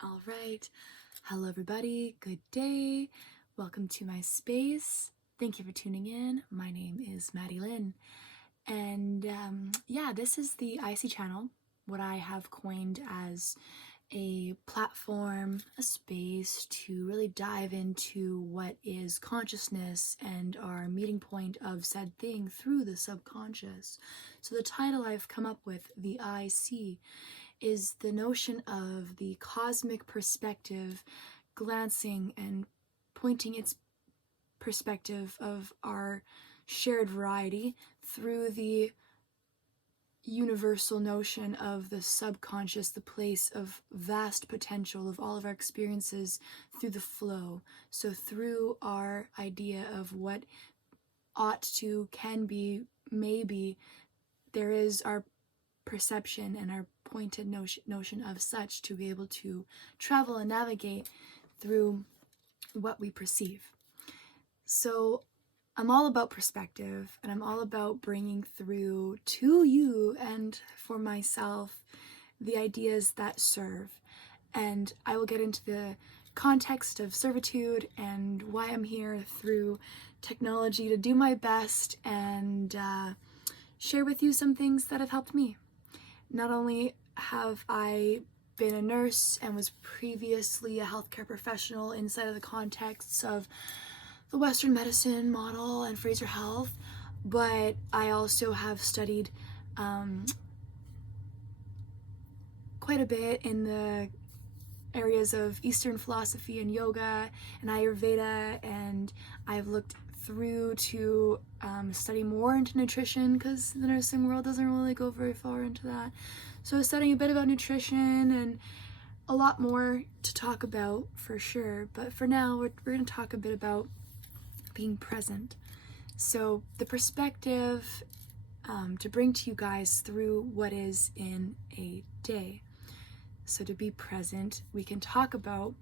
All right. Hello, everybody. Good day. Welcome to my space. Thank you for tuning in. My name is Maddie Lynn. And this is the IC channel, what I have coined as a platform, a space to really dive into what is consciousness and our meeting point of said thing through the subconscious. So the title I've come up with, the IC, is the notion of the cosmic perspective glancing and pointing its perspective of our shared variety through the universal notion of the subconscious, the place of vast potential of all of our experiences through the flow. So through our idea of what ought to, can be, maybe, there is our perception and our pointed notion of such to be able to travel and navigate through what we perceive. So I'm all about perspective, and I'm all about bringing through to you and for myself the ideas that serve. And I will get into the context of servitude and why I'm here through technology to do my best and share with you some things that have helped me. Not only have I been a nurse and was previously a healthcare professional inside of the contexts of the Western medicine model and Fraser Health, but I also have studied quite a bit in the areas of Eastern philosophy and yoga and Ayurveda, and I've looked through to study more into nutrition because the nursing world doesn't really go very far into that. So I was studying a bit about nutrition and a lot more to talk about for sure, but for now we're going to talk a bit about being present. So the perspective to bring to you guys through what is in a day. So to be present, we can talk about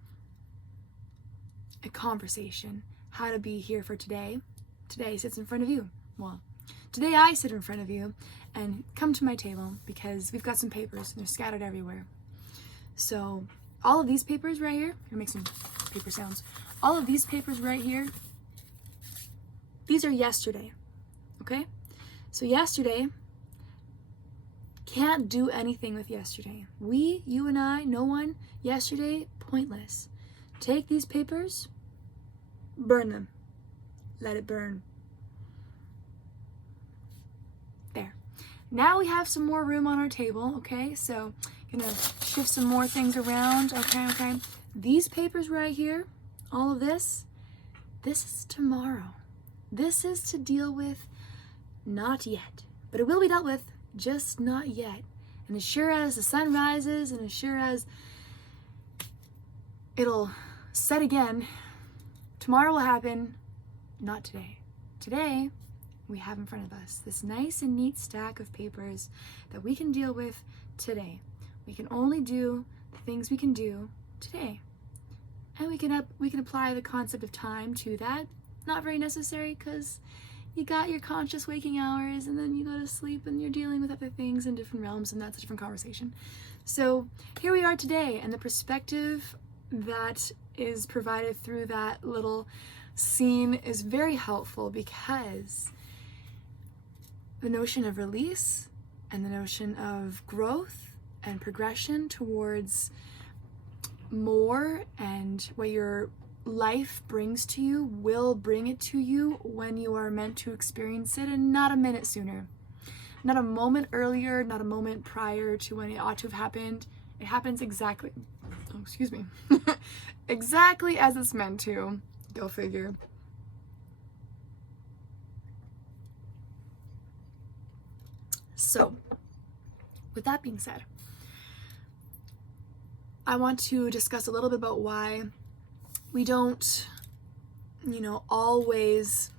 a conversation, how to be here for today. Today sits in front of you. Well, today I sit in front of you and come to my table because we've got some papers and they're scattered everywhere. So all of these papers right here, I'm gonna make some paper sounds. All of these papers right here, these are yesterday, okay? So yesterday, can't do anything with yesterday. We, you and I, no one, yesterday, pointless. Take these papers, burn them. Let it burn. There. Now we have some more room on our table, okay? So, gonna shift some more things around, okay? These papers right here, all of this is tomorrow. This is to deal with not yet, but it will be dealt with, just not yet. And as sure as the sun rises and as sure as it'll set again, tomorrow will happen, not today. Today, we have in front of us this nice and neat stack of papers that we can deal with today. We can only do the things we can do today. And we can apply the concept of time to that. Not very necessary because you got your conscious waking hours and then you go to sleep and you're dealing with other things in different realms, and that's a different conversation. So here we are today, and the perspective that is provided through that little scene is very helpful because the notion of release and the notion of growth and progression towards more and what your life brings to you will bring it to you when you are meant to experience it, and not a minute sooner, not a moment earlier, not a moment prior to when it ought to have happened. It happens exactly exactly as it's meant to. Go figure. So with that being said, I want to discuss a little bit about why we don't, always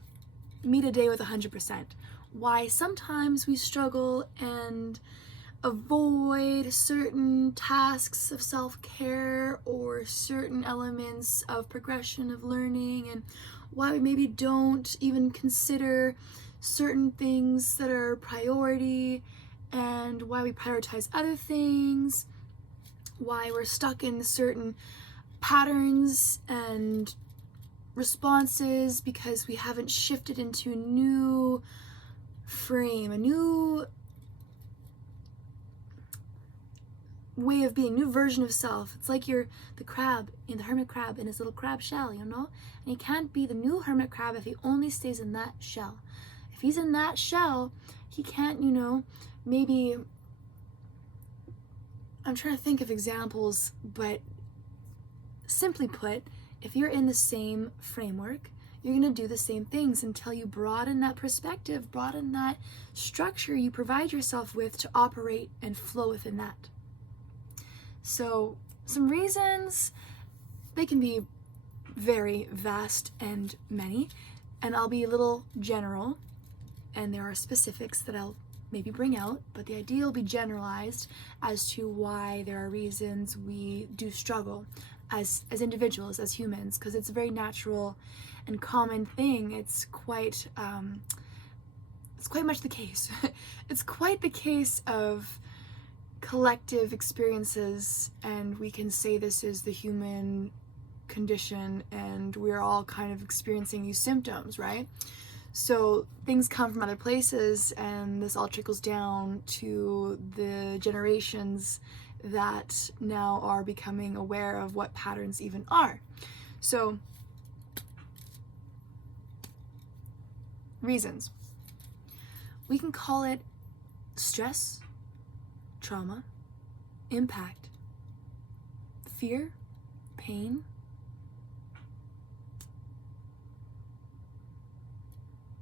meet a day with 100%. Why sometimes we struggle and avoid certain tasks of self-care or certain elements of progression of learning, and why we maybe don't even consider certain things that are priority, and why we prioritize other things. why we're stuck in certain patterns and responses, because we haven't shifted into a new frame, a new way of being, new version of self. It's like you're the crab, the hermit crab in his little crab shell, you know? And he can't be the new hermit crab if he only stays in that shell. If he's in that shell, he can't, you know, maybe, I'm trying to think of examples, but simply put, if you're in the same framework, you're going to do the same things until you broaden that perspective, broaden that structure you provide yourself with to operate and flow within that. So some reasons, they can be very vast and many, and I'll be a little general, and there are specifics that I'll maybe bring out, but the idea will be generalized as to why there are reasons we do struggle as individuals, as humans, because it's a very natural and common thing. It's quite much the case. It's quite the case of collective experiences, and we can say this is the human condition, and we're all kind of experiencing these symptoms, right? So things come from other places, and this all trickles down to the generations that now are becoming aware of what patterns even are. So, reasons. We can call it stress, trauma, impact, fear, pain,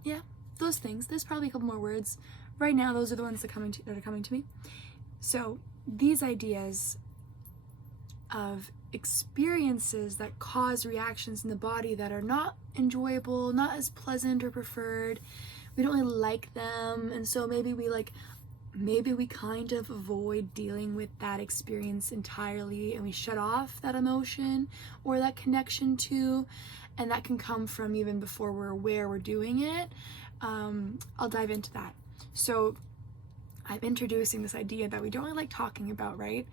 yeah, those things. There's probably a couple more words. Right now, those are the ones that are coming to me. So these ideas of experiences that cause reactions in the body that are not enjoyable, not as pleasant or preferred, we don't really like them, and so maybe we kind of avoid dealing with that experience entirely, and we shut off that emotion or that connection to, and that can come from even before we're aware we're doing it. I'll dive into that. So I'm introducing this idea that we don't really like talking about, right?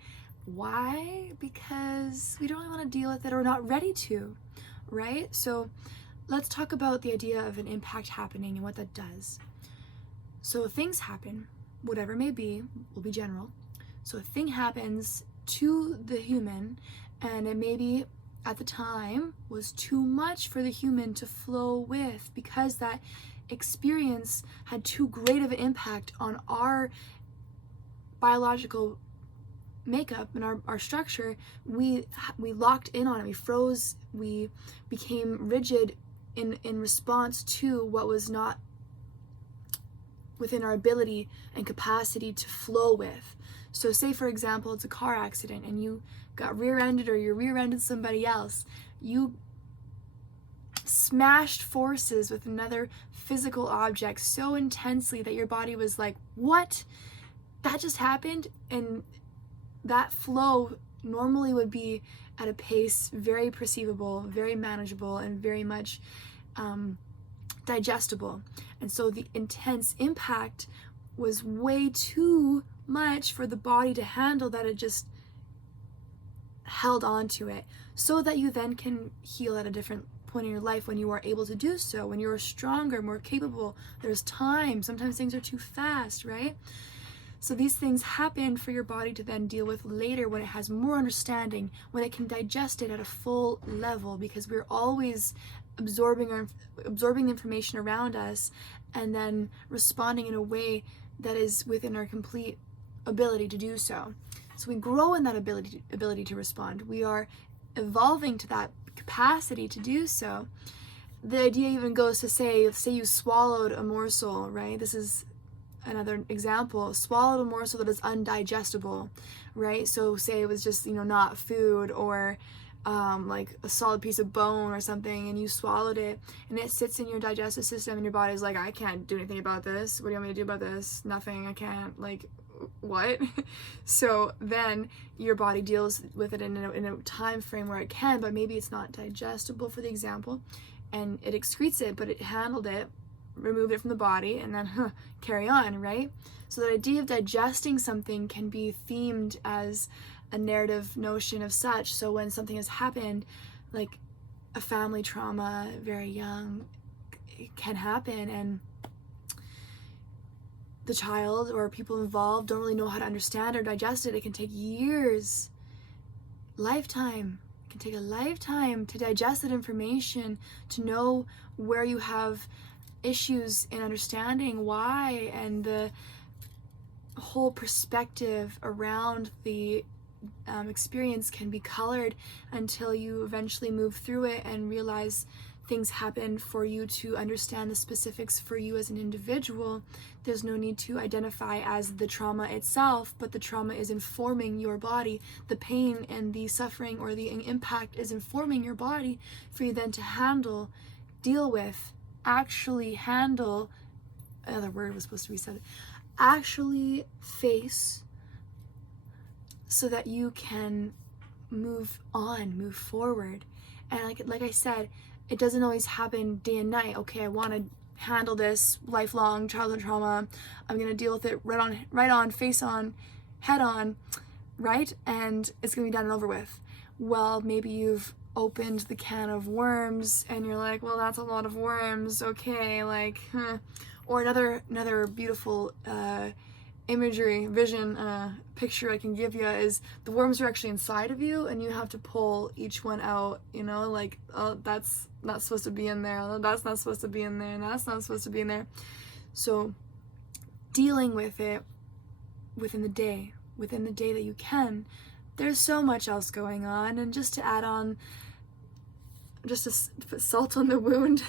Why? Because we don't really want to deal with it, or not ready to, right? So let's talk about the idea of an impact happening and what that does. So things happen, whatever it may be, will be general. So a thing happens to the human, and it maybe at the time was too much for the human to flow with, because that experience had too great of an impact on our biological makeup and our structure. We locked in on it, we froze, we became rigid in response to what was not within our ability and capacity to flow with. So say, for example, it's a car accident and you got rear-ended, or you rear-ended somebody else. You smashed forces with another physical object so intensely that your body was like, what? That just happened? And that flow normally would be at a pace very perceivable, very manageable, and very much digestible. And so the intense impact was way too much for the body to handle, that it just held on to it, so that you then can heal at a different point in your life when you are able to do so, when you're stronger, more capable. There's time. Sometimes things are too fast, right? So these things happen for your body to then deal with later, when it has more understanding, when it can digest it at a full level, because we're always absorbing the information around us and then responding in a way that is within our complete ability to do so. So we grow in that ability to respond. We are evolving to that capacity to do so. The idea even goes to say you swallowed a morsel, right? This is another example. Swallowed a morsel that is undigestible, right? So say it was just, not food, or like a solid piece of bone or something, and you swallowed it, and it sits in your digestive system, and your body's like, I can't do anything about this. What do you want me to do about this? Nothing. I can't. Like, what? So then your body deals with it in a time frame where it can, but maybe it's not digestible, for the example, and it excretes it, but it handled it remove it from the body, and then carry on, right? So the idea of digesting something can be themed as a narrative notion of such. So when something has happened, like a family trauma, very young, it can happen, and the child or people involved don't really know how to understand or digest it. It can take years, lifetime. It can take a lifetime to digest that information, to know where you have issues in understanding why, and the whole perspective around the experience can be colored until you eventually move through it and realize things happen for you to understand the specifics for you as an individual. There's no need to identify as the trauma itself, but the trauma is informing your body. The pain and the suffering or the impact is informing your body for you then to handle, deal with, actually handle, another word was supposed to be said, actually face, so that you can move on, move forward. And like I said, it doesn't always happen day and night. Okay, I want to handle this lifelong childhood trauma. I'm going to deal with it right on, face on, head on, right? And it's going to be done and over with. Well, maybe you've opened the can of worms and you're like, well, that's a lot of worms. Okay, like, Or another beautiful imagery, vision, picture I can give you is the worms are actually inside of you and you have to pull each one out, like, oh, that's not supposed to be in there, oh, that's not supposed to be in there, and that's not supposed to be in there. So dealing with it within the day that you can. There's so much else going on, and just to add on, just to put salt on the wound,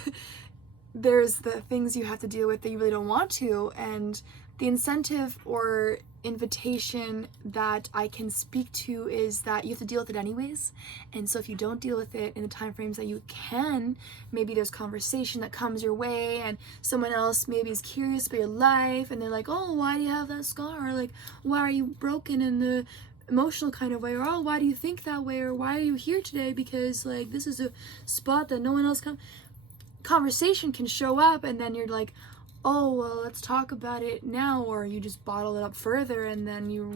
there's the things you have to deal with that you really don't want to, and the incentive or invitation that I can speak to is that you have to deal with it anyways. And so if you don't deal with it in the time frames that you can, maybe there's conversation that comes your way and someone else maybe is curious about your life and they're like, oh, why do you have that scar? Or like, why are you broken in the emotional kind of way? Or, oh, why do you think that way? Or why are you here today? Because like this is a spot that no one else can. Conversation can show up and then you're like, oh, well, let's talk about it now, or you just bottle it up further, and then you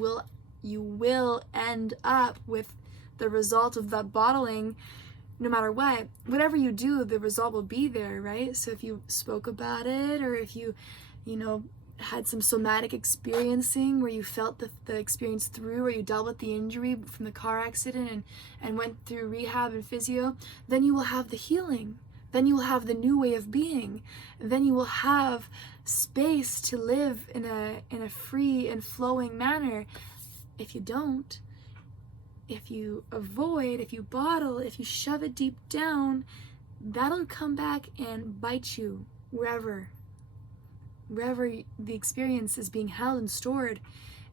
will end up with the result of that bottling. No matter what, whatever you do, the result will be there, right? So if you spoke about it, or if you had some somatic experiencing where you felt the experience through, or you dealt with the injury from the car accident and went through rehab and physio, then you will have the healing. Then you will have the new way of being. Then you will have space to live in a free and flowing manner. If you don't, if you avoid, if you bottle, if you shove it deep down, that'll come back and bite you wherever the experience is being held and stored.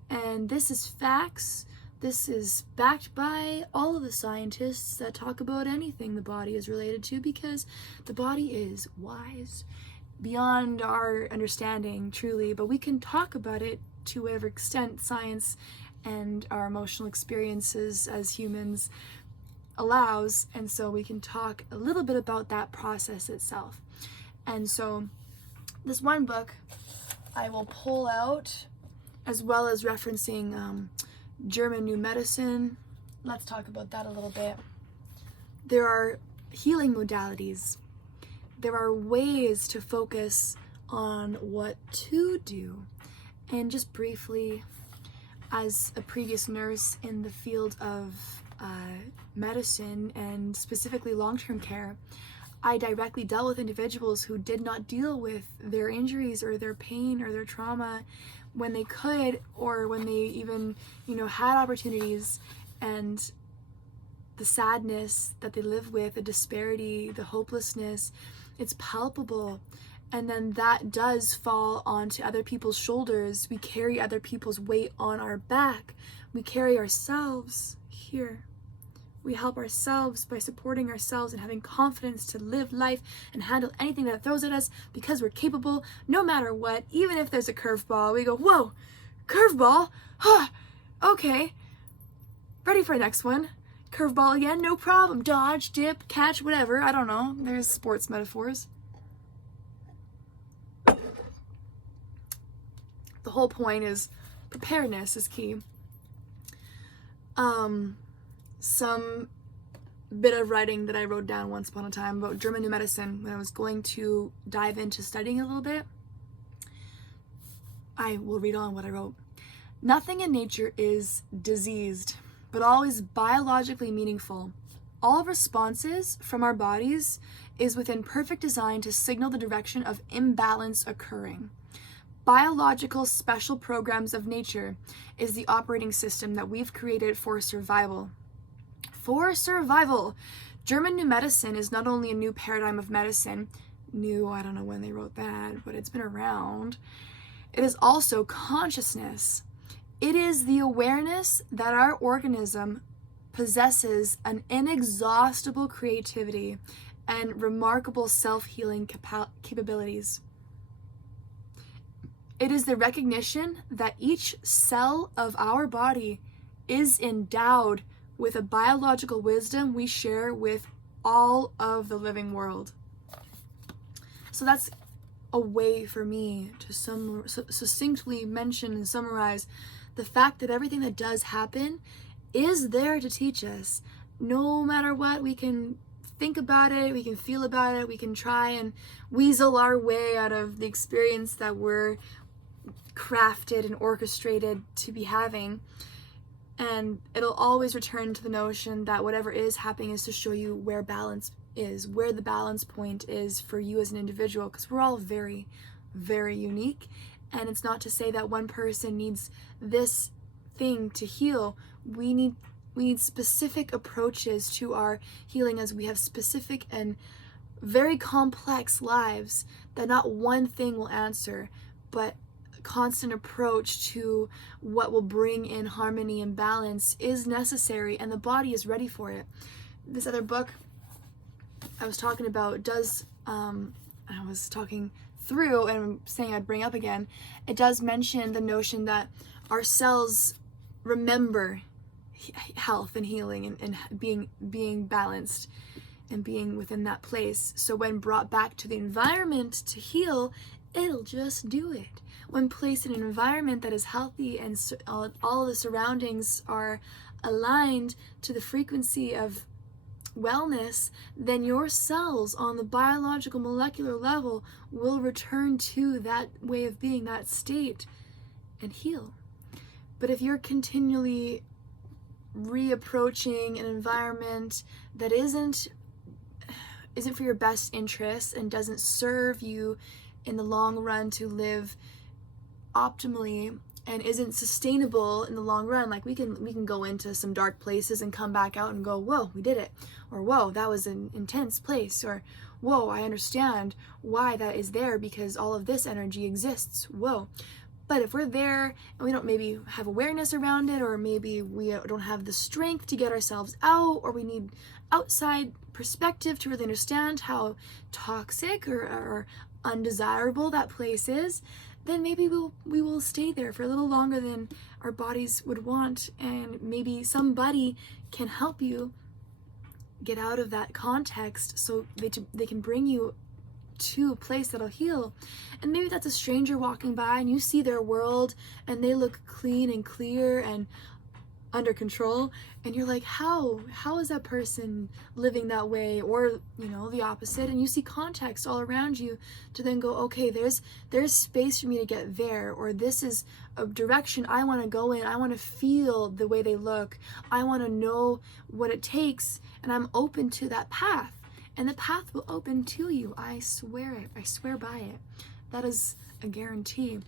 And this is facts. This is backed by all of the scientists that talk about anything the body is related to, because the body is wise beyond our understanding, truly, but we can talk about it to whatever extent science and our emotional experiences as humans allows, and so we can talk a little bit about that process itself. And so this one book I will pull out, as well as referencing German New Medicine. Let's talk about that a little bit. There are healing modalities. There are ways to focus on what to do. And just briefly, as a previous nurse in the field of medicine and specifically long-term care, I directly dealt with individuals who did not deal with their injuries or their pain or their trauma when they could, or when they even, had opportunities, and the sadness that they live with, the disparity, the hopelessness, it's palpable. And then that does fall onto other people's shoulders. We carry other people's weight on our back. We carry ourselves here. We help ourselves by supporting ourselves and having confidence to live life and handle anything that throws at us, because we're capable no matter what. Even if there's a curveball, we go, whoa, curveball? Huh, okay. Ready for the next one. Curveball again, no problem. Dodge, dip, catch, whatever. I don't know. There's sports metaphors. the whole point is preparedness is key. Some bit of writing that I wrote down once upon a time about German New Medicine when I was going to dive into studying a little bit. I will read on what I wrote. Nothing in nature is diseased, but always biologically meaningful. All responses from our bodies is within perfect design to signal the direction of imbalance occurring. Biological special programs of nature is the operating system that we've created for survival. For survival, German New Medicine is not only a new paradigm of medicine, new, I don't know when they wrote that, but it's been around. It is also consciousness. It is the awareness that our organism possesses an inexhaustible creativity and remarkable self-healing capabilities. It is the recognition that each cell of our body is endowed with a biological wisdom we share with all of the living world. So that's a way for me to succinctly mention and summarize the fact that everything that does happen is there to teach us. No matter what, we can think about it, we can feel about it, we can try and weasel our way out of the experience that we're crafted and orchestrated to be having. And it'll always return to the notion that whatever is happening is to show you where balance is, where the balance point is for you as an individual, because we're all very, very unique. And it's not to say that one person needs this thing to heal. We need specific approaches to our healing, as we have specific and very complex lives that not one thing will answer, but constant approach to what will bring in harmony and balance is necessary, and the body is ready for it. This other book I was talking about does, I was talking through and saying I'd bring up again, it does mention the notion that our cells remember health and healing and being balanced and being within that place. So when brought back to the environment to heal, it'll just do it. When placed in an environment that is healthy and all the surroundings are aligned to the frequency of wellness, then your cells on the biological molecular level will return to that way of being, that state, and heal. But if you're continually reapproaching an environment that isn't for your best interest and doesn't serve you in the long run to live optimally and isn't sustainable in the long run, like we can go into some dark places and come back out and go, whoa, we did it, or whoa, that was an intense place, or whoa, I understand why that is there because all of this energy exists, whoa. But if we're there and we don't maybe have awareness around it, or maybe we don't have the strength to get ourselves out, or we need outside perspective to really understand how toxic or undesirable that place is, then maybe we will stay there for a little longer than our bodies would want, and maybe somebody can help you get out of that context so they can bring you to a place that'll heal. And maybe that's a stranger walking by and you see their world and they look clean and clear and under control, and you're like, how is that person living that way? Or the opposite, and you see context all around you to then go, okay, there's space for me to get there, or this is a direction I want to go in. I want to feel the way they look, I want to know what it takes, and I'm open to that path, and the path will open to you. I swear it, I swear by it. That is a guarantee.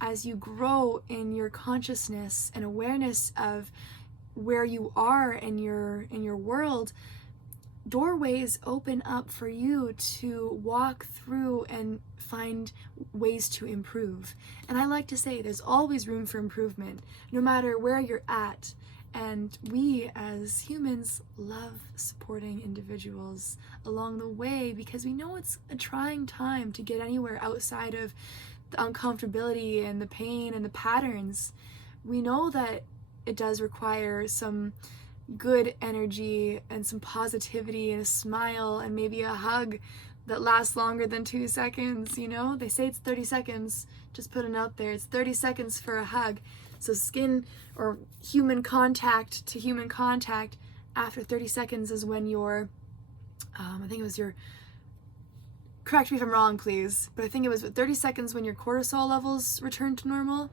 As you grow in your consciousness and awareness of where you are in your world, doorways open up for you to walk through and find ways to improve. And I like to say there's always room for improvement, no matter where you're at. And we as humans love supporting individuals along the way, because we know it's a trying time to get anywhere outside of the uncomfortability and the pain and the patterns. We know that it does require some good energy and some positivity and a smile and maybe a hug that lasts longer than 2 seconds, you know? They say it's 30 seconds, just putting it out there. It's 30 seconds for a hug. So skin or human contact to human contact after 30 seconds is when your, I think it was your, correct me if I'm wrong, please, but I think it was 30 seconds when your cortisol levels return to normal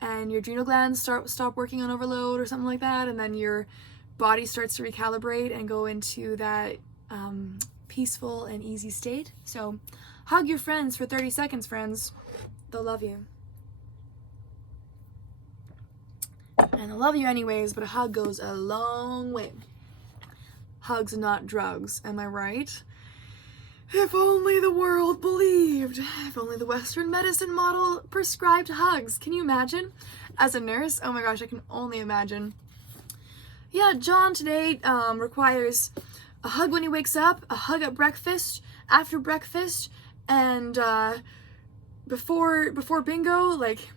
and your adrenal glands stop working on overload or something like that, and then your body starts to recalibrate and go into that peaceful and easy state. So hug your friends for 30 seconds, friends. They'll love you. And they'll love you anyways, but a hug goes a long way. Hugs, not drugs, am I right? If only the world believed. If only the Western medicine model prescribed hugs. Can you imagine? As a nurse, oh my gosh, I can only imagine. Yeah, John today requires a hug when he wakes up, a hug at breakfast, after breakfast, and before bingo. Like,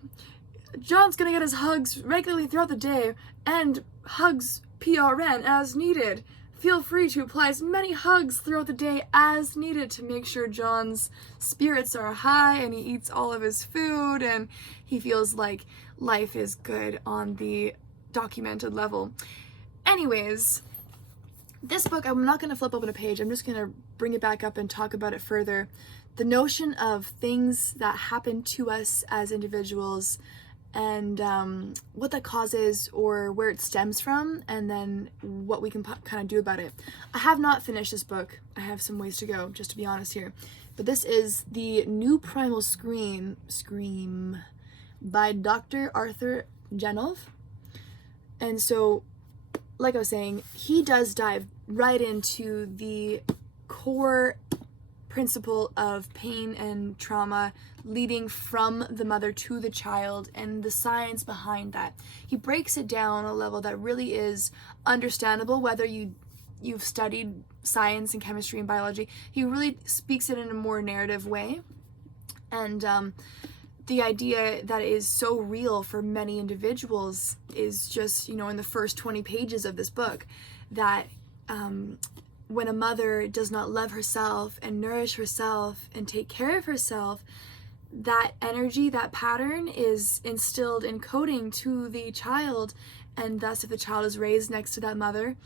John's gonna get his hugs regularly throughout the day, and hugs PRN as needed. Feel free to apply as many hugs throughout the day as needed to make sure John's spirits are high and he eats all of his food and he feels like life is good on the documented level. Anyways, this book, I'm not going to flip open a page. I'm just going to bring it back up and talk about it further. The notion of things that happen to us as individuals and what that causes or where it stems from, and then what we can kind of do about it. I have not finished this book. I have some ways to go, just to be honest here. But this is The New Primal Scream by Dr. Arthur Janov. And so, like I was saying, he does dive right into the core principle of pain and trauma leading from the mother to the child and the science behind that. He breaks it down on a level that really is understandable, whether you've studied science and chemistry and biology. He really speaks it in a more narrative way. And the idea that is so real for many individuals is just, in the first 20 pages of this book, that when a mother does not love herself and nourish herself and take care of herself, that energy, that pattern is instilled in coding to the child, and thus if the child is raised next to that mother,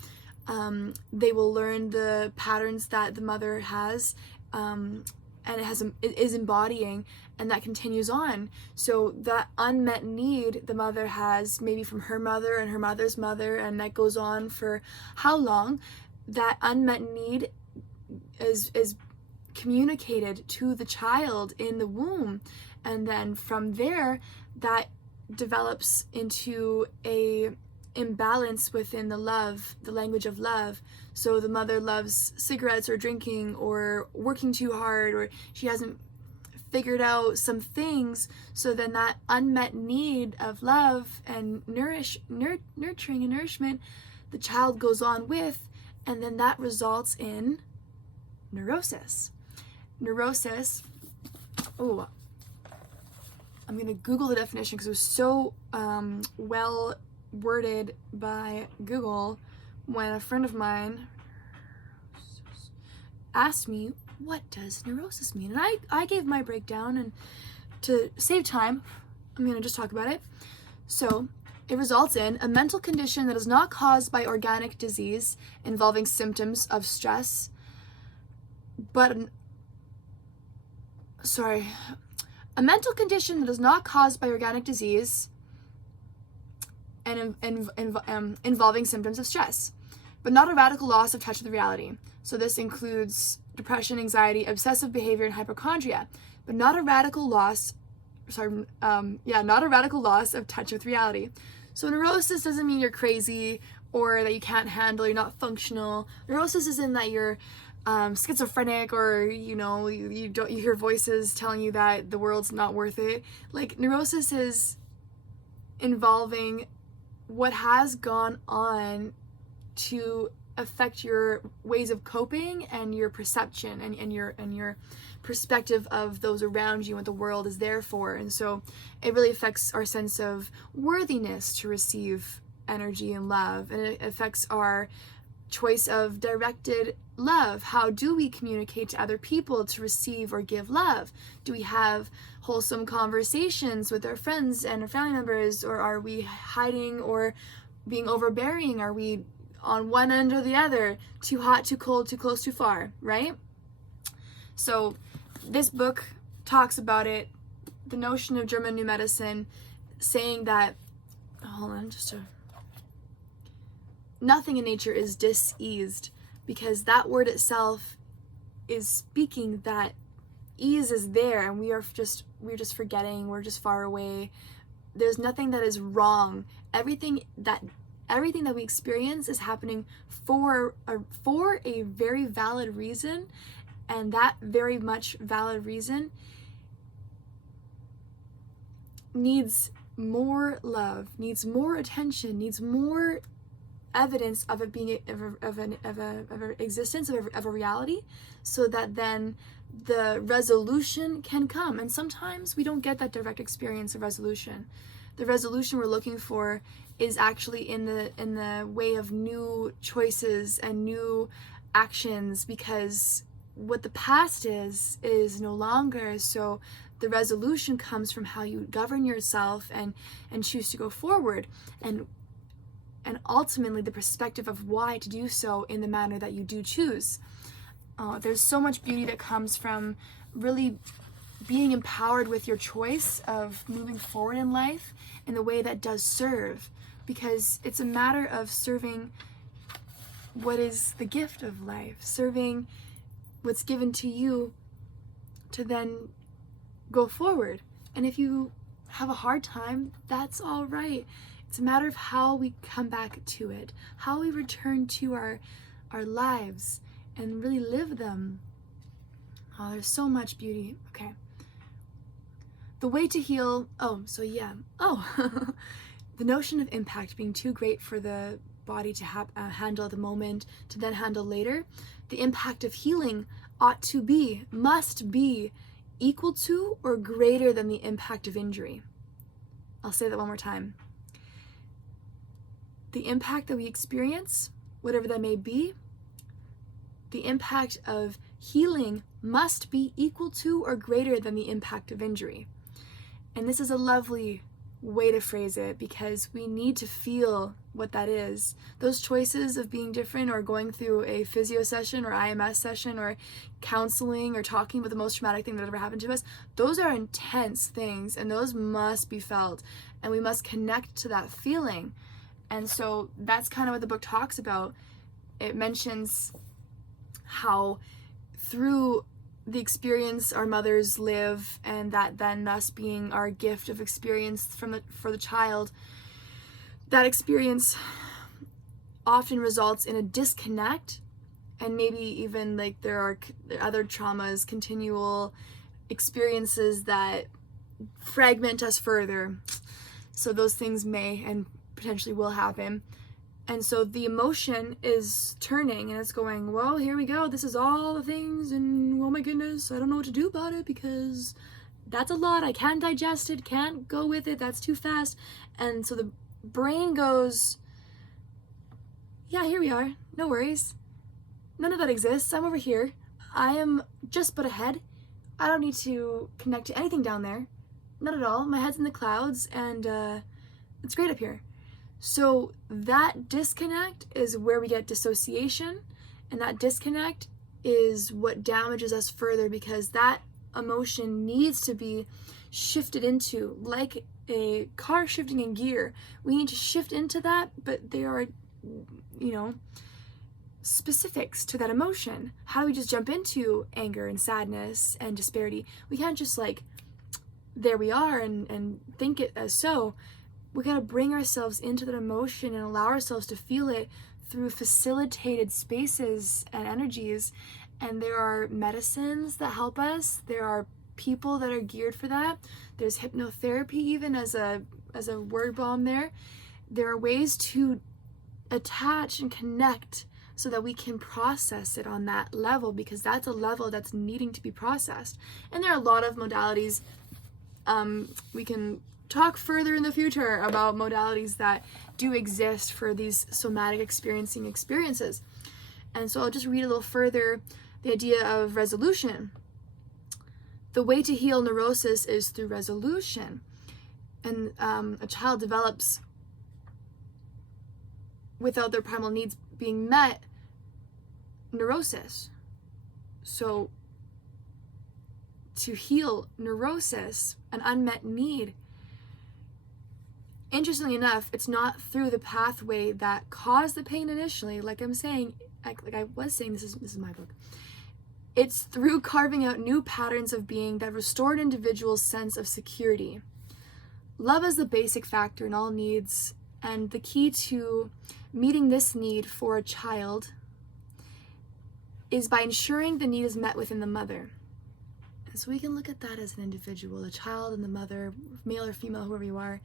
they will learn the patterns that the mother has, and it is embodying, and that continues on. So that unmet need the mother has, maybe from her mother and her mother's mother, and that goes on for how long, that unmet need is communicated to the child in the womb, and then from there that develops into a imbalance within the language of love. So the mother loves cigarettes or drinking or working too hard, or she hasn't figured out some things, so then that unmet need of love and nurturing and nourishment the child goes on with, and then that results in neurosis. Oh, I'm gonna Google the definition because it was so well worded by Google when a friend of mine asked me, what does neurosis mean? And I gave my breakdown, and to save time, I'm gonna just talk about it. So it results in a mental condition that is not caused by organic disease involving symptoms of stress, a mental condition that is not caused by organic disease and involving symptoms of stress, but not a radical loss of touch with reality. So this includes depression, anxiety, obsessive behavior, and hypochondria, but not a radical loss of touch with reality. So neurosis doesn't mean you're crazy or that you can't handle, you're not functional. Neurosis isn't that you're schizophrenic, or you hear voices telling you that the world's not worth it. Like, neurosis is involving what has gone on to affect your ways of coping and your perception and your perspective of those around you and what the world is there for. And so it really affects our sense of worthiness to receive energy and love, and it affects our choice of directed love. How do we communicate to other people to receive or give love? Do we have wholesome conversations with our friends and our family members, or are we hiding or being overbearing? Are we on one end or the other? Too hot, too cold, too close, too far, right? So this book talks about it, the notion of German New Medicine, saying that, hold on, nothing in nature is diseased, because that word itself is speaking that ease is there, and we're just forgetting, we're just far away. There's nothing that is wrong. Everything that we experience is happening for a very valid reason, and that very much valid reason needs more love, needs more attention, needs more evidence of it being of an existence of a reality, so that then the resolution can come. And sometimes we don't get that direct experience of resolution. The resolution we're looking for is actually in the way of new choices and new actions, because what the past is no longer. So the resolution comes from how you govern yourself and choose to go forward, and ultimately the perspective of why to do so in the manner that you do choose. There's so much beauty that comes from really being empowered with your choice of moving forward in life in the way that does serve, because it's a matter of serving what is the gift of life, serving what's given to you to then go forward. And if you have a hard time, that's all right. It's a matter of how we come back to it, how we return to our lives and really live them. Oh, there's so much beauty. Okay. The way to heal, the notion of impact being too great for the body to handle at the moment, to then handle later. The impact of healing must be equal to or greater than the impact of injury. I'll say that one more time. The impact that we experience, whatever that may be, the impact of healing must be equal to or greater than the impact of injury. And this is a lovely way to phrase it, because we need to feel what that is. Those choices of being different, or going through a physio session or IMS session or counseling or talking about the most traumatic thing that ever happened to us, those are intense things, and those must be felt, and we must connect to that feeling. And so that's kind of what the book talks about. It mentions how through the experience our mothers live, and that then thus being our gift of experience for the child, that experience often results in a disconnect, and maybe even like there are other traumas, continual experiences that fragment us further. So those things may and potentially will happen. And so the emotion is turning, and it's going, well, here we go. This is all the things, and oh my goodness, I don't know what to do about it, because that's a lot. I can't digest it, can't go with it. That's too fast. And so the brain goes, yeah, here we are. No worries. None of that exists. I'm over here. I am just but a head. I don't need to connect to anything down there. Not at all. My head's in the clouds, and it's great up here. So that disconnect is where we get dissociation, and that disconnect is what damages us further, because that emotion needs to be shifted into, like a car shifting in gear. We need to shift into that, but there are, specifics to that emotion. How do we just jump into anger and sadness and disparity? We can't just there we are and think it as so. We gotta bring ourselves into that emotion and allow ourselves to feel it through facilitated spaces and energies. And there are medicines that help us. There are people that are geared for that. There's hypnotherapy even as a word bomb there. There are ways to attach and connect so that we can process it on that level, because that's a level that's needing to be processed. And there are a lot of modalities. We can talk further in the future about modalities that do exist for these somatic experiences. And so I'll just read a little further the idea of resolution. The way to heal neurosis is through resolution. And a child develops without their primal needs being met, neurosis. So to heal neurosis, an unmet need, interestingly enough, it's not through the pathway that caused the pain initially. Like I was saying, this is my book. It's through carving out new patterns of being that restore an individual's sense of security. Love is the basic factor in all needs, and the key to meeting this need for a child is by ensuring the need is met within the mother. And so we can look at that as an individual, the child and the mother, male or female, whoever you are.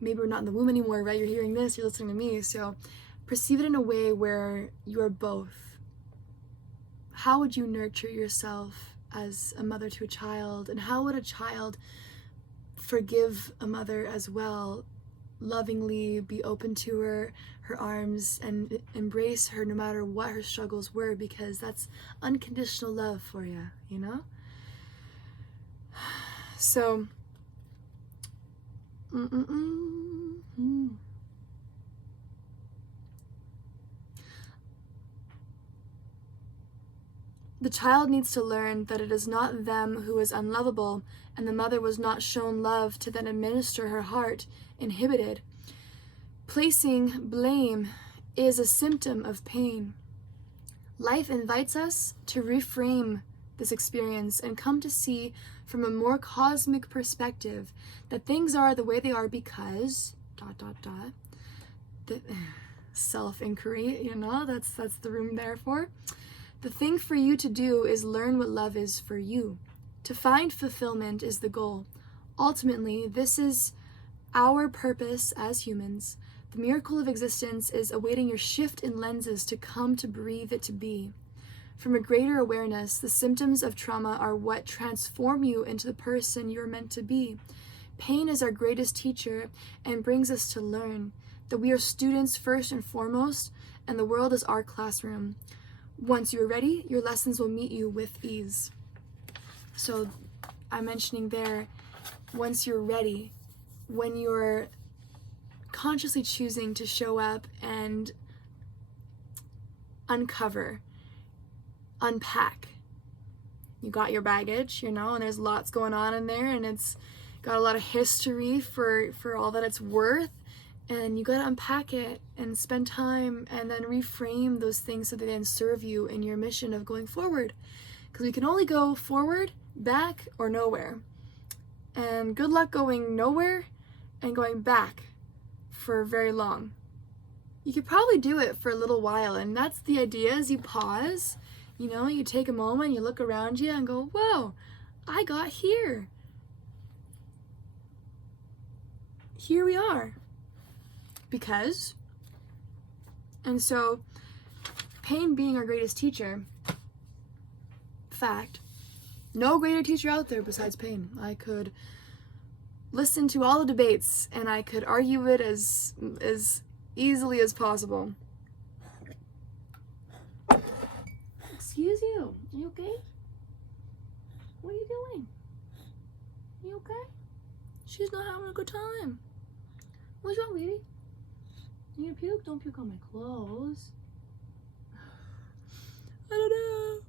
Maybe we're not in the womb anymore, right? You're hearing this, you're listening to me. So perceive it in a way where you are both. How would you nurture yourself as a mother to a child? And how would a child forgive a mother as well? Lovingly be open to her arms, and embrace her no matter what her struggles were, because that's unconditional love for you, you know? So, the child needs to learn that it is not them who is unlovable, and the mother was not shown love to then administer her heart, inhibited. Placing blame is a symptom of pain. Life invites us to reframe this experience and come to see from a more cosmic perspective that things are the way they are because ... the self-inquiry, you know, that's the room there for. The thing for you to do is learn what love is for you. To find fulfillment is the goal. Ultimately, this is our purpose as humans. The miracle of existence is awaiting your shift in lenses to come to breathe it to be. From a greater awareness, the symptoms of trauma are what transform you into the person you're meant to be. Pain is our greatest teacher and brings us to learn that we are students first and foremost, and the world is our classroom. Once you're ready, your lessons will meet you with ease. So I'm mentioning there, once you're ready, when you're consciously choosing to show up and uncover, unpack. You got your baggage, you know, and there's lots going on in there, and it's got a lot of history for all that it's worth, and you got to unpack it and spend time and then reframe those things so they then serve you in your mission of going forward, because we can only go forward, back, or nowhere. And good luck going nowhere and going back for very long. You could probably do it for a little while, and that's the idea. Is you pause, you know, you take a moment, you look around you and go, whoa, I got here. Here we are. Because, and so pain being our greatest teacher, fact, no greater teacher out there besides pain. I could listen to all the debates and I could argue it as easily as possible. Excuse you. Are you okay? What are you doing? You okay? She's not having a good time. What's wrong, baby? You gonna puke? Don't puke on my clothes. I don't know.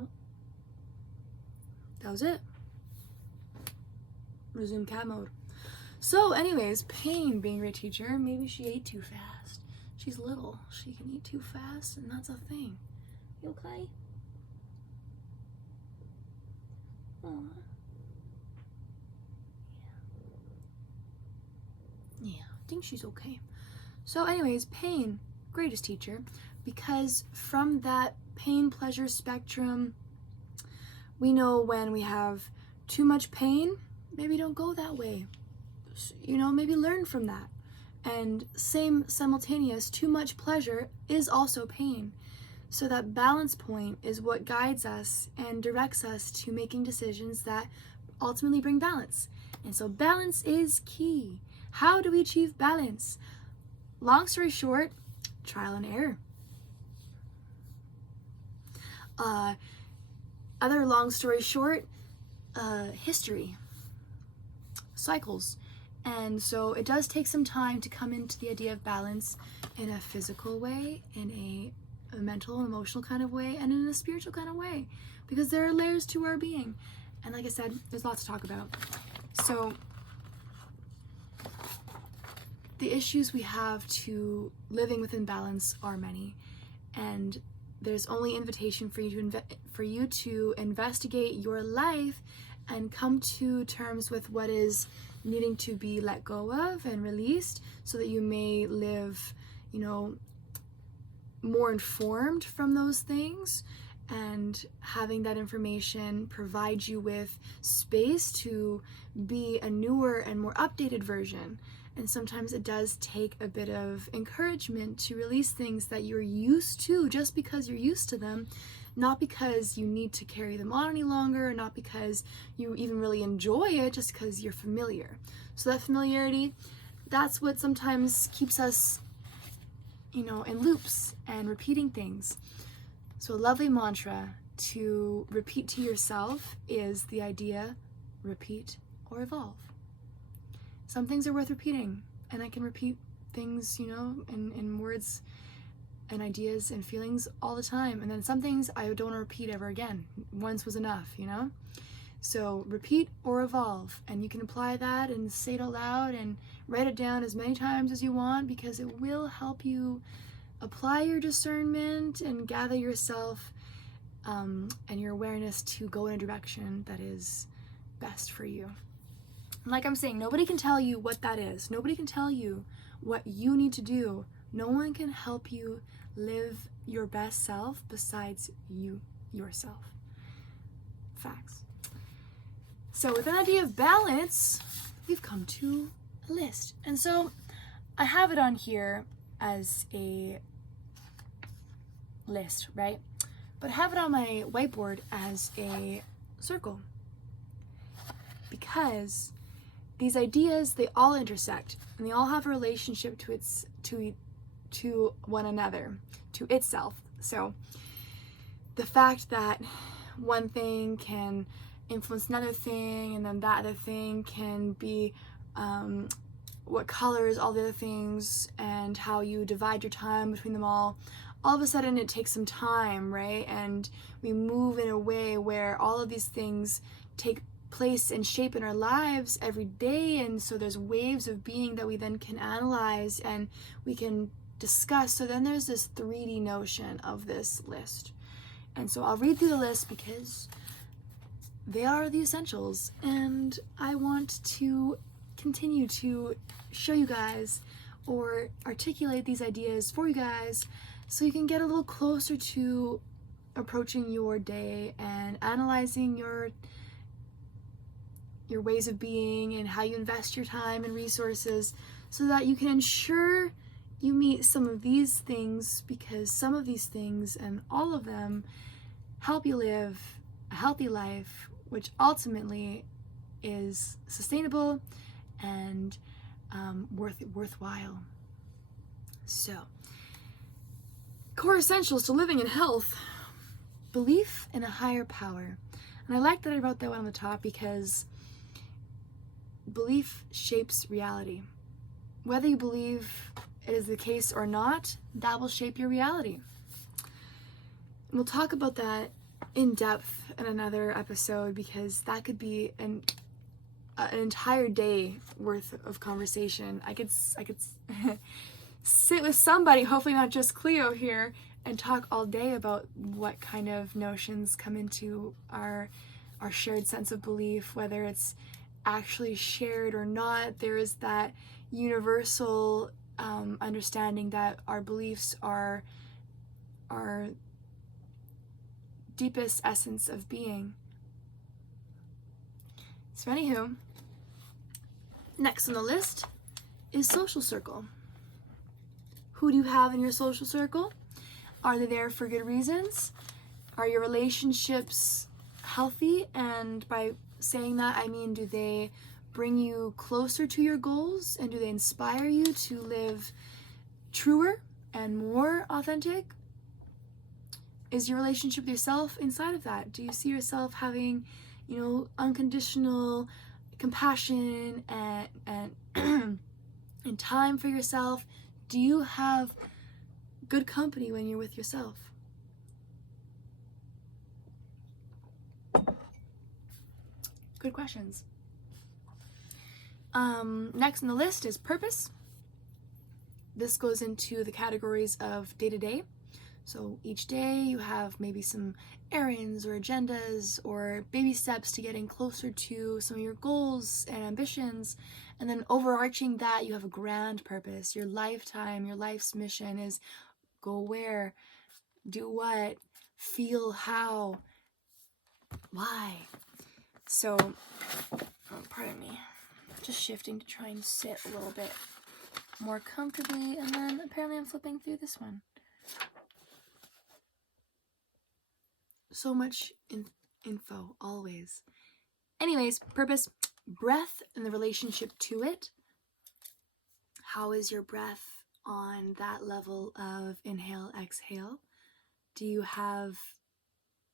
Huh? That was it. Resume cat mode. So anyways, pain being a great teacher, maybe she ate too fast. She's little. She can eat too fast, and that's a thing. You okay? Aww. Yeah, I think she's okay. So anyways, pain, greatest teacher, because from that pain-pleasure spectrum, we know when we have too much pain, maybe don't go that way. You know, maybe learn from that. And same simultaneous, too much pleasure is also pain. So that balance point is what guides us and directs us to making decisions that ultimately bring balance. And so balance is key. How do we achieve balance? Long story short, trial and error. Other long story short, history, cycles. And so it does take some time to come into the idea of balance in a physical way, in a mental, emotional kind of way, and in a spiritual kind of way, because there are layers to our being. And like I said, there's lots to talk about. So the issues we have to living within balance are many, and there's only invitation for you to investigate your life and come to terms with what is needing to be let go of and released, so that you may live, more informed from those things, and having that information provide you with space to be a newer and more updated version. And sometimes it does take a bit of encouragement to release things that you're used to just because you're used to them, not because you need to carry them on any longer, not because you even really enjoy it, just because you're familiar. So that familiarity, that's what sometimes keeps us, in loops and repeating things. So a lovely mantra to repeat to yourself is the idea, repeat or evolve. Some things are worth repeating, and I can repeat things, in words and ideas and feelings all the time. And then some things I don't want to repeat ever again. Once was enough, So repeat or evolve, and you can apply that and say it out loud and write it down as many times as you want, because it will help you apply your discernment and gather yourself and your awareness to go in a direction that is best for you. Like I'm saying, nobody can tell you what that is. Nobody can tell you what you need to do. No one can help you live your best self besides you, yourself. Facts. So with an idea of balance, we've come to a list. And so I have it on here as a list, right? But I have it on my whiteboard as a circle, because these ideas, they all intersect, and they all have a relationship to one another, to itself. So the fact that one thing can influence another thing, and then that other thing can be what colors all the other things, and how you divide your time between them all of a sudden it takes some time, right? And we move in a way where all of these things take place and shape in our lives every day, and so there's waves of being that we then can analyze and we can discuss. So then there's this 3D notion of this list, and so I'll read through the list because they are the essentials, and I want to continue to show you guys or articulate these ideas for you guys so you can get a little closer to approaching your day and analyzing your ways of being and how you invest your time and resources, so that you can ensure you meet some of these things, because some of these things and all of them help you live a healthy life, which ultimately is sustainable and worthwhile. So, core essentials to living in health: belief in a higher power. And I like that I wrote that one on the top, because belief shapes reality. Whether you believe it is the case or not, that will shape your reality. And we'll talk about that in depth in another episode, because that could be an entire day worth of conversation. I could sit with somebody, hopefully not just Cleo here, and talk all day about what kind of notions come into our shared sense of belief, whether it's actually shared or not. There is that universal understanding that our beliefs are our deepest essence of being. So anywho, next on the list is social circle. Who do you have in your social circle? Are they there for good reasons? Are your relationships healthy? And by saying that, I mean, do they bring you closer to your goals, and do they inspire you to live truer and more authentic? Is your relationship with yourself inside of that? Do you see yourself having, unconditional compassion and and time for yourself? Do you have good company when you're with yourself? Good questions. Next on the list is purpose. This goes into the categories of day-to-day. So each day you have maybe some errands or agendas or baby steps to getting closer to some of your goals and ambitions. And then overarching that, you have a grand purpose. Your lifetime, your life's mission is go where, do what, feel how, why. So, pardon me, just shifting to try and sit a little bit more comfortably, and then apparently I'm flipping through this one. So much info, always. Anyways, purpose, breath and the relationship to it. How is your breath on that level of inhale, exhale? Do you have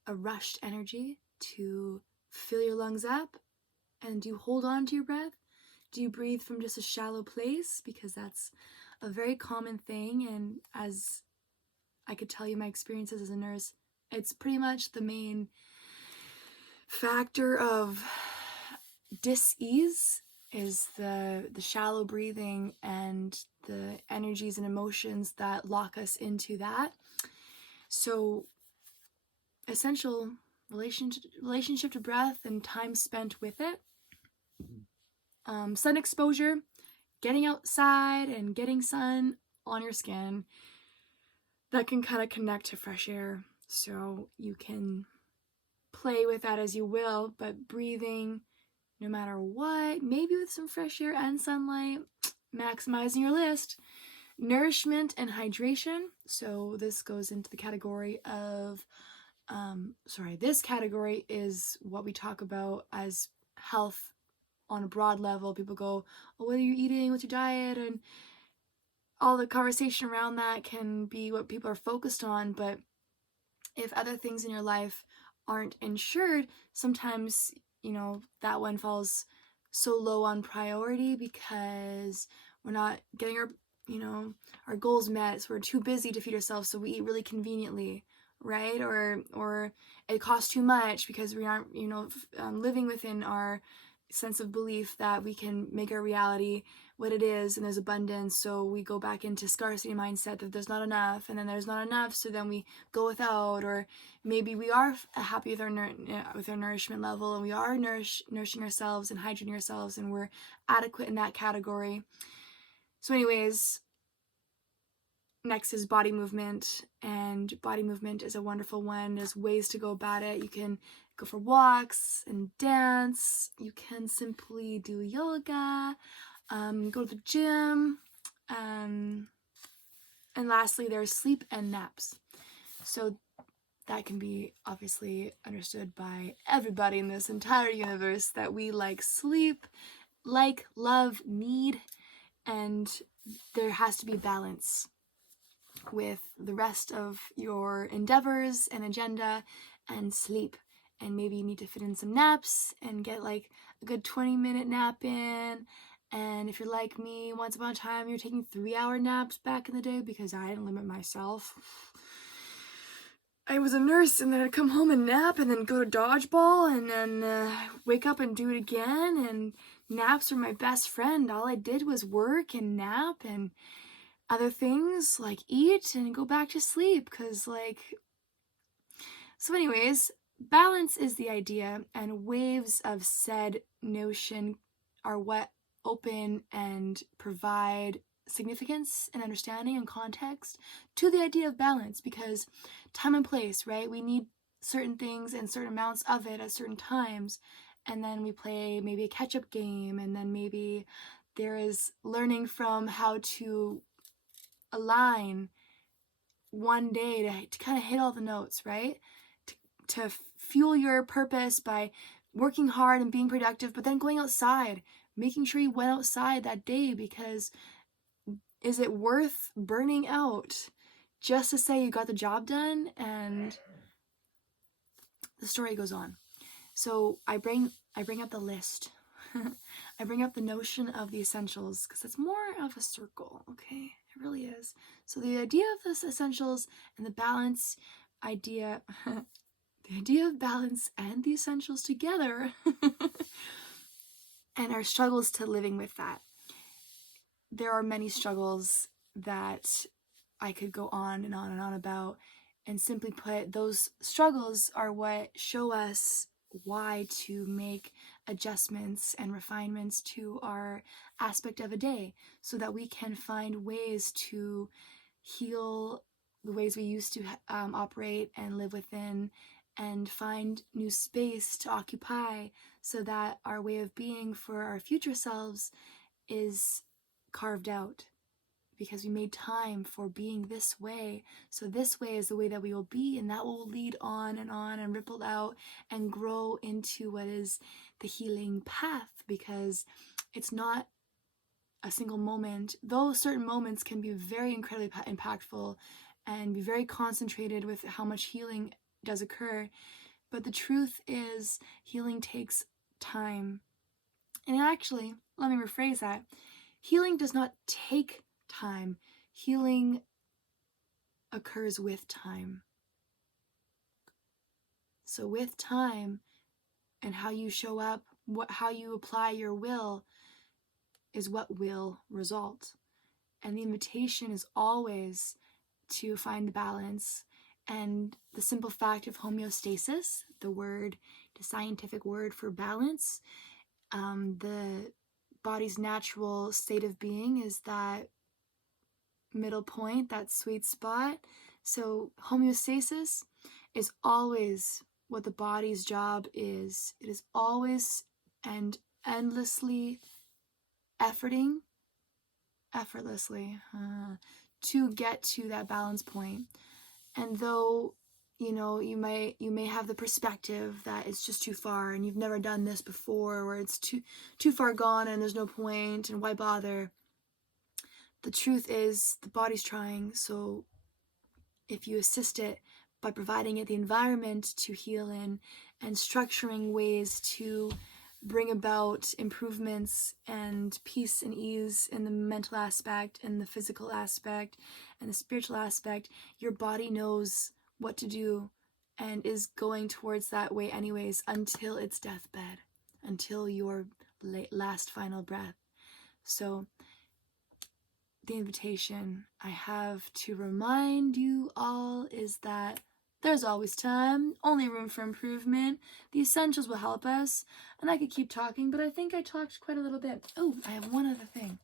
a rushed energy to fill your lungs up? And do you hold on to your breath? Do you breathe from just a shallow place? Because that's a very common thing, and as I could tell you my experiences as a nurse, it's pretty much the main factor of dis-ease is the shallow breathing and the energies and emotions that lock us into that. So essential relationship to breath and time spent with it. Sun exposure, getting outside and getting sun on your skin, that can kind of connect to fresh air. So you can play with that as you will, but breathing no matter what, maybe with some fresh air and sunlight, maximizing your list. Nourishment and hydration. So this goes into the category of, this category is what we talk about as health on a broad level. People go, what are you eating? What's your diet? And all the conversation around that can be what people are focused on. But if other things in your life aren't ensured, sometimes, that one falls so low on priority because we're not getting our goals met. So we're too busy to feed ourselves. So we eat really conveniently, right? Or it costs too much because we aren't, living within our sense of belief that we can make our reality what it is and there's abundance. So we go back into scarcity mindset that there's not enough, and then there's not enough, so then we go without. Or maybe we are happy with our nourishment level, and we are nourishing ourselves and hydrating ourselves, and we're adequate in that category. So anyways, next is body movement, and body movement is a wonderful one. There's ways to go about it. You can go for walks and dance. You can simply do yoga, go to the gym, and lastly, there's sleep and naps. So that can be obviously understood by everybody in this entire universe that we like sleep, love, need, and there has to be balance with the rest of your endeavors and agenda and sleep. And maybe you need to fit in some naps and get like a good 20-minute nap in. And if you're like me, once upon a time you're taking 3-hour naps back in the day because I didn't limit myself. I was a nurse, and then I'd come home and nap and then go to dodgeball and then wake up and do it again. And naps were my best friend. All I did was work and nap and other things like eat and go back to sleep so anyways, balance is the idea, and waves of said notion are what open and provide significance and understanding and context to the idea of balance, because time and place, right? We need certain things and certain amounts of it at certain times, and then we play maybe a catch-up game, and then maybe there is learning from how to align one day to kind of hit all the notes, right? To fuel your purpose by working hard and being productive, but then going outside, making sure you went outside that day, because is it worth burning out just to say you got the job done? And the story goes on. So I bring up the list. I bring up the notion of the essentials because it's more of a circle, okay? It really is. So the idea of this essentials and the balance idea, the idea of balance and the essentials together, and our struggles to living with that. There are many struggles that I could go on and on and on about, and simply put, those struggles are what show us why to make adjustments and refinements to our aspect of a day, so that we can find ways to heal the ways we used to operate and live within, and find new space to occupy, so that our way of being for our future selves is carved out, because we made time for being this way. So this way is the way that we will be, and that will lead on and ripple out and grow into what is the healing path, because it's not a single moment, though certain moments can be very incredibly impactful and be very concentrated with how much healing does occur. But the truth is, healing takes time. And actually, let me rephrase that. Healing does not take time. Healing occurs with time. So with time and how you show up, how you apply your will is what will result. And the invitation is always to find the balance. And the simple fact of homeostasis, the scientific word for balance, the body's natural state of being is that middle point, that sweet spot. So homeostasis is always what the body's job is. It is always and endlessly effortlessly to get to that balance point. And though you may have the perspective that it's just too far and you've never done this before, or it's too far gone and there's no point and why bother, the truth is the body's trying. So if you assist it by providing it the environment to heal in and structuring ways to bring about improvements and peace and ease in the mental aspect and the physical aspect and the spiritual aspect, your body knows what to do and is going towards that way anyways, until its deathbed, until your last final breath. So the invitation I have to remind you all is that there's always time, only room for improvement. The essentials will help us. And I could keep talking, but I think I talked quite a little bit. Oh, I have one other thing.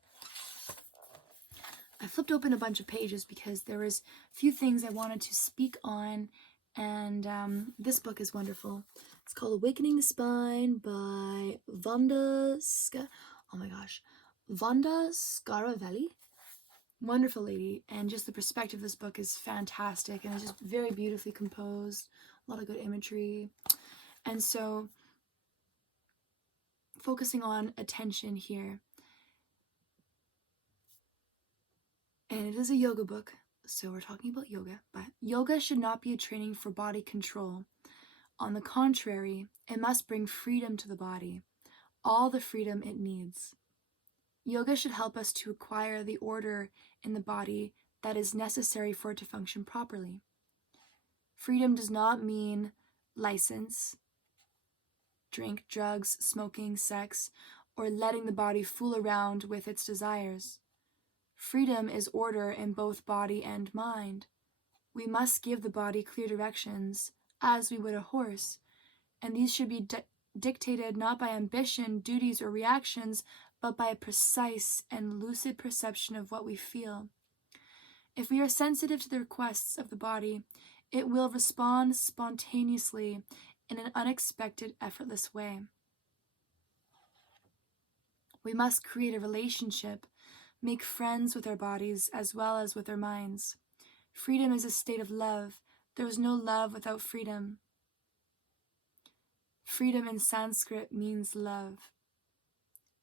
I flipped open a bunch of pages because there was a few things I wanted to speak on. And this book is wonderful. It's called Awakening the Spine by Vanda Scaravelli. Wonderful lady, and just the perspective of this book is fantastic, and it's just very beautifully composed, a lot of good imagery. And so focusing on attention here, and it is a yoga book, so we're talking about yoga, but yoga should not be a training for body control. On the contrary, it must bring freedom to the body, all the freedom it needs. Yoga should help us to acquire the order in the body that is necessary for it to function properly. Freedom does not mean license, drink, drugs, smoking, sex, or letting the body fool around with its desires. Freedom is order in both body and mind. We must give the body clear directions, as we would a horse, and these should be dictated not by ambition, duties, or reactions, but by a precise and lucid perception of what we feel. If we are sensitive to the requests of the body, it will respond spontaneously in an unexpected, effortless way. We must create a relationship, make friends with our bodies as well as with our minds. Freedom is a state of love. There is no love without freedom. Freedom in Sanskrit means love.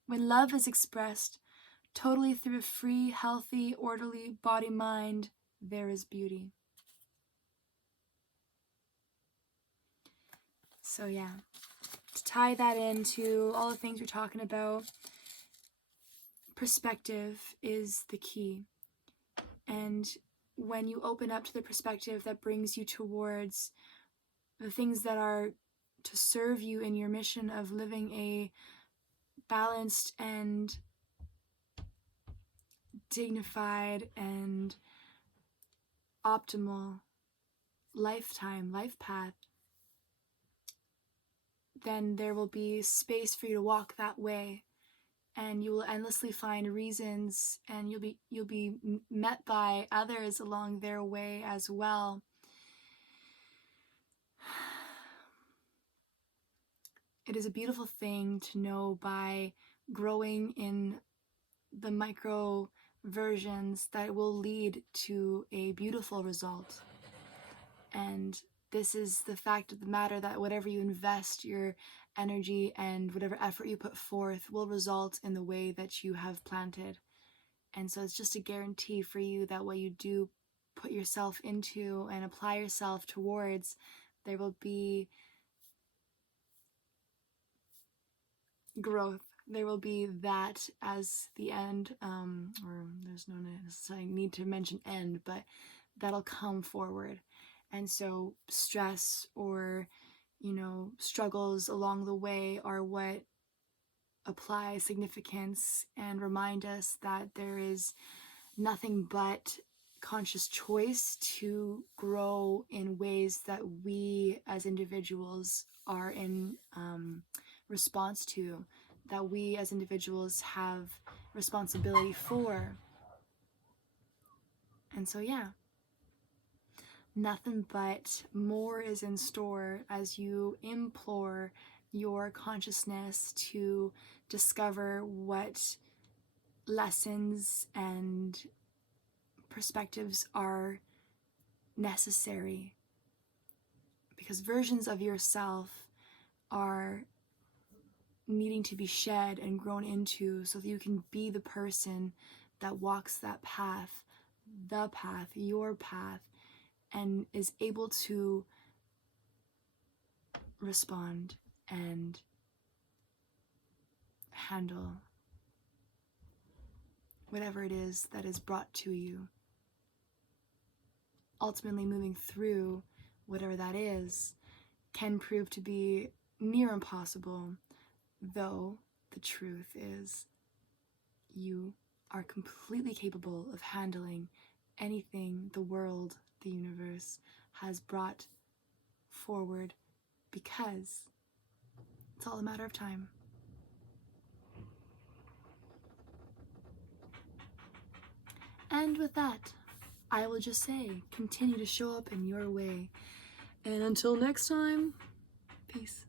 When love is expressed totally through a free, healthy, orderly body-mind, there is beauty. So yeah, to tie that into all the things we're talking about, perspective is the key. And when you open up to the perspective that brings you towards the things that are to serve you in your mission of living a balanced and dignified and optimal life path, then there will be space for you to walk that way, and you will endlessly find reasons, and you'll be met by others along their way as well. It is a beautiful thing to know by growing in the micro versions that will lead to a beautiful result. And this is the fact of the matter, that whatever you invest your energy and whatever effort you put forth will result in the way that you have planted. And so it's just a guarantee for you that what you do put yourself into and apply yourself towards, there will be growth. There will be that as the end, or there's no necessarily need to mention end, but that'll come forward. And so stress or, struggles along the way are what apply significance and remind us that there is nothing but conscious choice to grow in ways that we as individuals are in response to, that we as individuals have responsibility for. And so yeah, nothing but more is in store as you implore your consciousness to discover what lessons and perspectives are necessary, because versions of yourself are needing to be shed and grown into so that you can be the person that walks that path, your path, and is able to respond and handle whatever it is that is brought to you. Ultimately, moving through whatever that is can prove to be near impossible, though the truth is you are completely capable of handling anything the world, the universe, has brought forward, because it's all a matter of time. And with that, I will just say, continue to show up in your way. And until next time, peace.